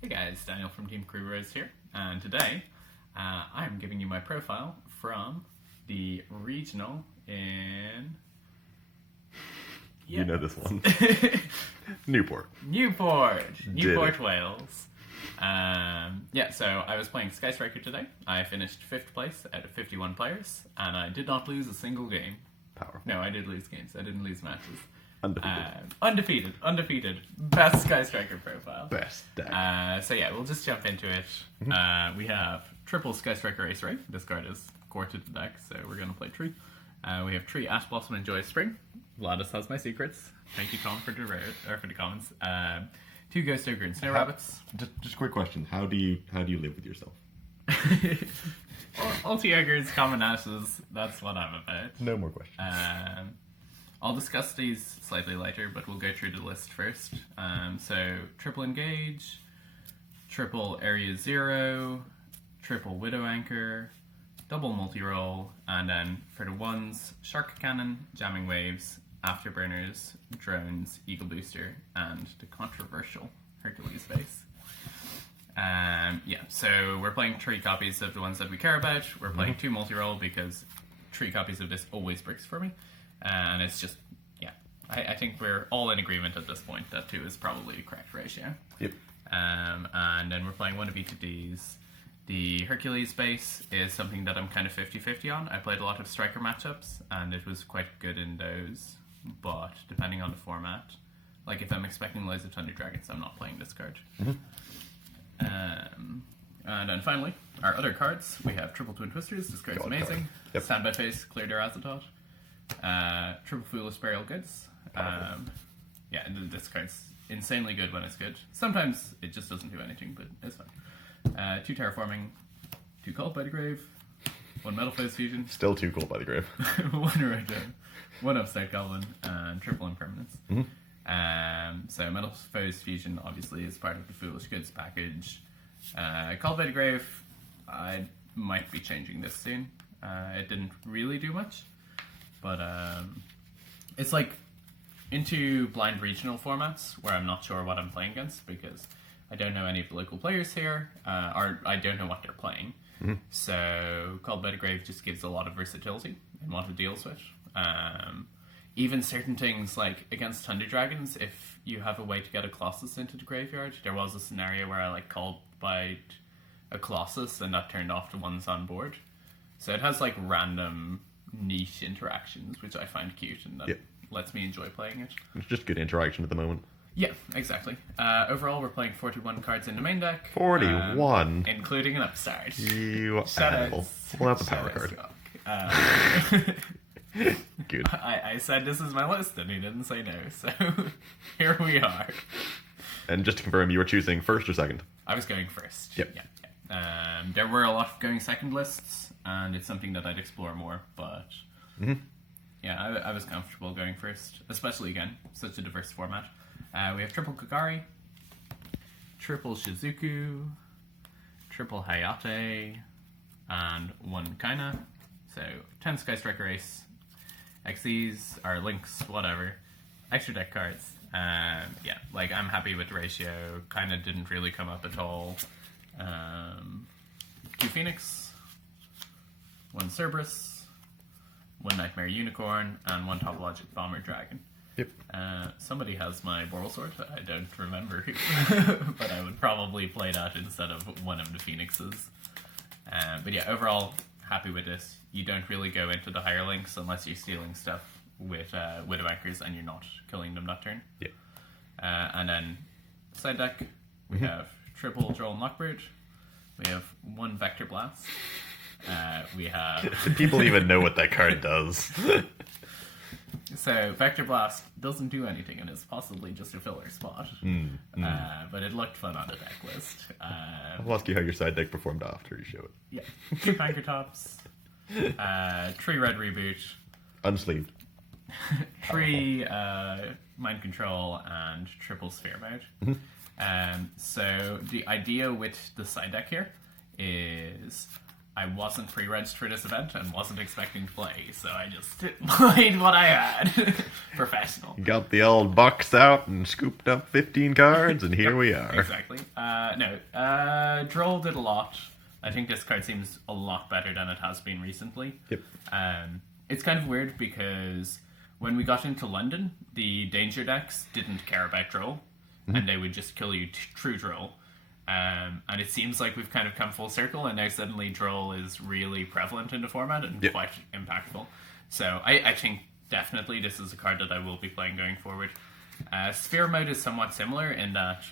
Hey guys, Daniel from Team Kuribrohs here, and today I'm giving you my profile from the regional in... You know this one. Newport, Wales. So I was playing Sky Striker today. I finished 5th place out of 51 players, and I did not lose a single game. Powerful. No, I did lose games. I didn't lose matches. Undefeated. Best Sky Striker profile. Best deck. We'll just jump into it. We have triple Sky Striker Ace Ray. This card is core to the deck, so we're going to play Tree. We have Tree, Ash Blossom, and Joyous Spring. Vladis has my secrets. Thank you, Colin, for the comments. 2 Ghost Ogre and Snow Rabbits. Just a quick question: How do you live with yourself? Ulti Ogres, Common Ashes. That's what I'm about. No more questions. I'll discuss these slightly later, but we'll go through the list first. So, triple Engage, triple Area 0, triple Widow Anchor, double Multi-Roll, and then for the ones, Shark Cannon, Jamming Waves, Afterburners, Drones, Eagle Booster, and the controversial Hercules Base. So we're playing 3 copies of the ones that we care about. We're playing 2 Multi-Roll because 3 copies of this always works for me. And it's just, I think we're all in agreement at this point that 2 is probably the correct ratio. Yep. And then we're playing one of each of these. The Hercules base is something that I'm kind of 50-50 on. I played a lot of striker matchups, and it was quite good in those. But depending on the format, like if I'm expecting loads of Thunder Dragons, I'm not playing this card. And then finally, our other cards. We have Triple Twin Twisters. This card's amazing. Yep. Standby Face, Clear Their Azathoth. Triple Foolish Burial Goods. This card's insanely good when it's good. Sometimes it just doesn't do anything, but it's fine. 2 Terraforming, 2 Cult by the Grave, 1 Metal Phase Fusion. Still 2 Cult by the Grave. 1 Rojo, 1 Upside Goblin, and triple Impermanence. So Metal Phase Fusion obviously is part of the Foolish Goods package. Cult by the Grave, I might be changing this soon. It didn't really do much. But it's like into blind regional formats where I'm not sure what I'm playing against because I don't know any of the local players here, or I don't know what they're playing. So Called by the Grave just gives a lot of versatility in what it deals with. Even certain things like against Thunder Dragons, if you have a way to get a Colossus into the graveyard, there was a scenario where I called by a Colossus and that turned off the ones on board. So it has random niche interactions, which I find cute, and that lets me enjoy playing it. It's just good interaction at the moment. Yeah, exactly. Overall, we're playing 41 cards in the main deck. 41? Including an upstart. You animal. We'll have the power card. Good. I said this is my list, and he didn't say no, so here we are. And just to confirm, you were choosing first or second? I was going first. Yep. Yeah. There were a lot of going second lists, and it's something that I'd explore more, but I was comfortable going first, especially again, such a diverse format. We have triple Kagari, triple Shizuku, triple Hayate, and 1 Kaina. So 10 Sky Striker Ace, XEs, or Links, whatever. Extra deck cards. I'm happy with the ratio. Kaina didn't really come up at all. 2 Phoenix, 1 Cerberus, 1 Nightmare Unicorn, and 1 Topologic Bomber Dragon. Yep. Somebody has my Boral Sword. I don't remember who, but I would probably play that instead of one of the Phoenixes. Overall, happy with this. You don't really go into the higher links unless you're stealing stuff with Widow Anchors and you're not killing them that turn. Yeah. And then side deck, we have triple Droll Knockbird. We have 1 Vector Blast. We have... Do people even know what that card does? So, Vector Blast doesn't do anything and is possibly just a filler spot. But it looked fun on the deck list. I'll ask you how your side deck performed after you show it. Yeah. 2 Anchor Tops. 3 Red Reboot. Unsleeved. 3 Mind Control and triple Sphere Mode. So, the idea with the side deck here is I wasn't pre-registered for this event and wasn't expecting to play, so I just played what I had. Professional. Got the old box out and scooped up 15 cards, and here we are. Exactly. Droll did a lot. I think this card seems a lot better than it has been recently. Yep. It's kind of weird because when we got into London, the danger decks didn't care about Droll, and they would just kill you true Droll. And it seems like we've kind of come full circle, and now suddenly Droll is really prevalent in the format and quite impactful. So I think definitely this is a card that I will be playing going forward. Sphere mode is somewhat similar in that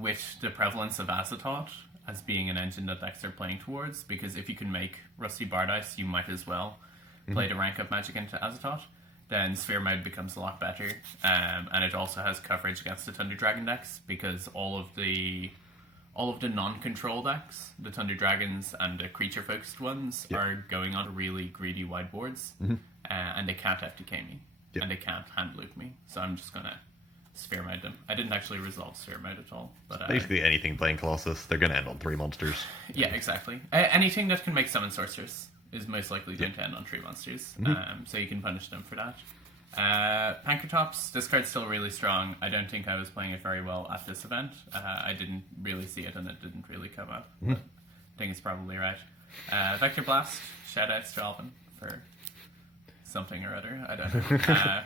with the prevalence of Azathoth as being an engine that decks are playing towards, because if you can make Rusty Bardice, you might as well play the rank up magic into Azathoth, then Sphere mode becomes a lot better. And it also has coverage against the Thunder Dragon decks, because all of the non-control decks, the Thunder Dragons and the creature-focused ones, are going on really greedy wide boards, and they can't FTK me, and they can't hand loop me, so I'm just gonna Sphere mode them. I didn't actually resolve Sphere mode at all. But basically anything playing Colossus, they're going to end on 3 monsters. Yeah, exactly. Anything that can make summon sorcerers is most likely going to end on 3 monsters, so you can punish them for that. Pankratops, this card's still really strong. I don't think I was playing it very well at this event. I didn't really see it, and it didn't really come up. But I think it's probably right. Vector Blast, shoutouts to Alvin for something or other. I don't know.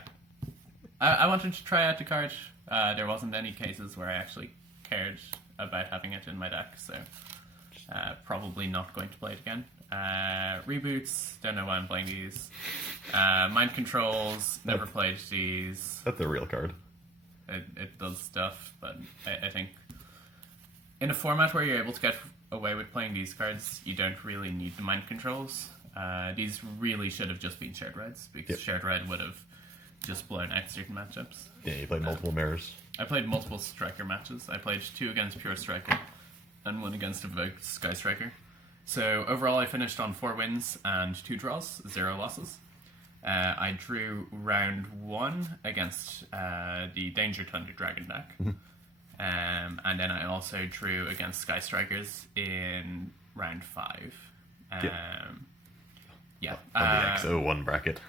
I wanted to try out the card. There wasn't any cases where I actually cared about having it in my deck, so probably not going to play it again. Reboots, don't know why I'm playing these. Mind Controls, never played these. That's a real card. It does stuff, but I think in a format where you're able to get away with playing these cards, you don't really need the Mind Controls. These really should have just been Shared Reds, because Shared Red would have just blown out certain matchups. Yeah, you played multiple mirrors. I played multiple Striker matches. I played 2 against Pure Striker and 1 against Evoked Sky Striker. So overall I finished on 4 wins and 2 draws, 0 losses. I drew round 1 against the Danger Thunder Dragon deck. And then I also drew against Sky Strikers in round 5. On the X01 bracket.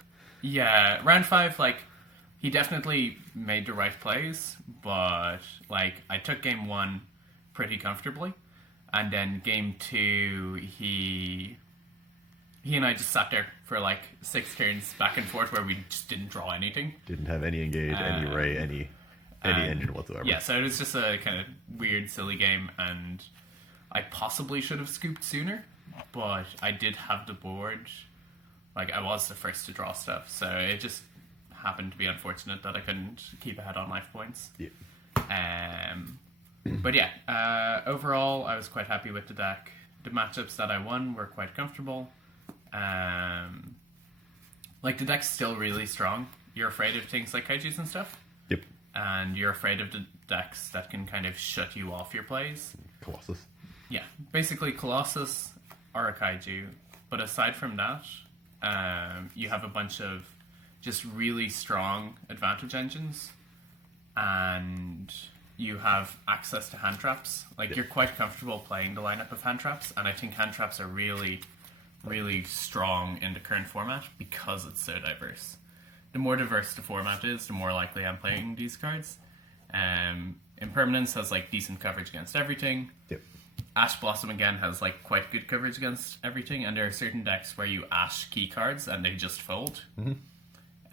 Yeah, round 5, like, he definitely made the right plays, but, like, I took game 1 pretty comfortably, and then game 2, he and I just sat there for, like, 6 turns back and forth where we just didn't draw anything. Didn't have any engage, any ray, any engine whatsoever. Yeah, so it was just a kind of weird, silly game, and I possibly should have scooped sooner, but I did have the board. Like, I was the first to draw stuff, so it just happened to be unfortunate that I couldn't keep ahead on life points. Yeah. But yeah, overall, I was quite happy with the deck. The matchups that I won were quite comfortable. Like, the deck's still really strong. You're afraid of things like kaijus and stuff. Yep. And you're afraid of the decks that can kind of shut you off your plays. Colossus. Yeah, basically Colossus or a kaiju. But aside from that, you have a bunch of just really strong advantage engines, and you have access to hand traps. Like, you're quite comfortable playing the lineup of hand traps, and I think hand traps are really, really strong in the current format because it's so diverse. The more diverse the format is, the more likely I'm playing these cards. Impermanence has, like, decent coverage against everything. Yep. Ash Blossom again has, like, quite good coverage against everything, and there are certain decks where you Ash key cards and they just fold.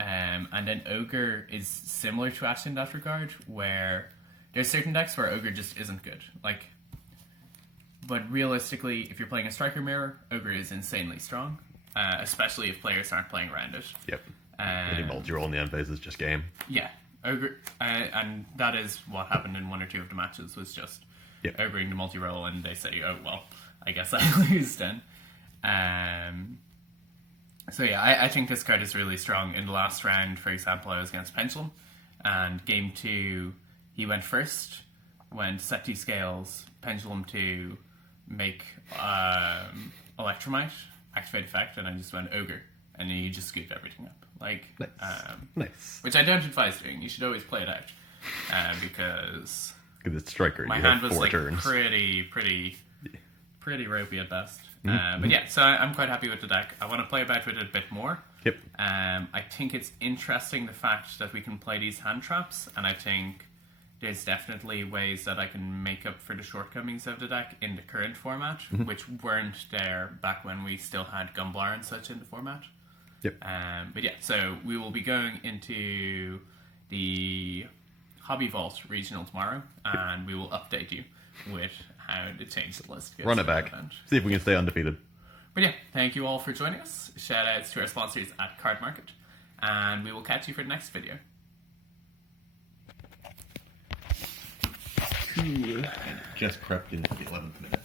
And then Ogre is similar to Ash in that regard, where there's certain decks where Ogre just isn't good. Like, but realistically, if you're playing a Striker Mirror, Ogre is insanely strong, especially if players aren't playing around it. Yep. Any multi-roll in the end phase is just game. Yeah. Ogre, and that is what happened in 1 or 2 of the matches, was just Ogreing the multi-roll, and they say, oh, well, I guess I lose then. So yeah, I think this card is really strong. In the last round, for example, I was against Pendulum, and game 2, he went first, went set 2 scales, Pendulum to make Electromite, activate effect, and I just went Ogre, and then you just scooped everything up. Like, nice. Which I don't advise doing. You should always play it out, because it's Striker. my you hand have was 4 like turns. pretty pretty ropey at best. But yeah, so I'm quite happy with the deck. I want to play about with it a bit more. Yep. I think it's interesting the fact that we can play these hand traps, and I think there's definitely ways that I can make up for the shortcomings of the deck in the current format, which weren't there back when we still had Gumblar and such in the format. Yep. But yeah, so we will be going into the Hobby Vault Regional tomorrow, and we will update you with how the changed list goes. Run it back. See if we can stay undefeated. But yeah, thank you all for joining us. Shout outs to our sponsors at Card Market, and we will catch you for the next video. Just crept into the 11th minute.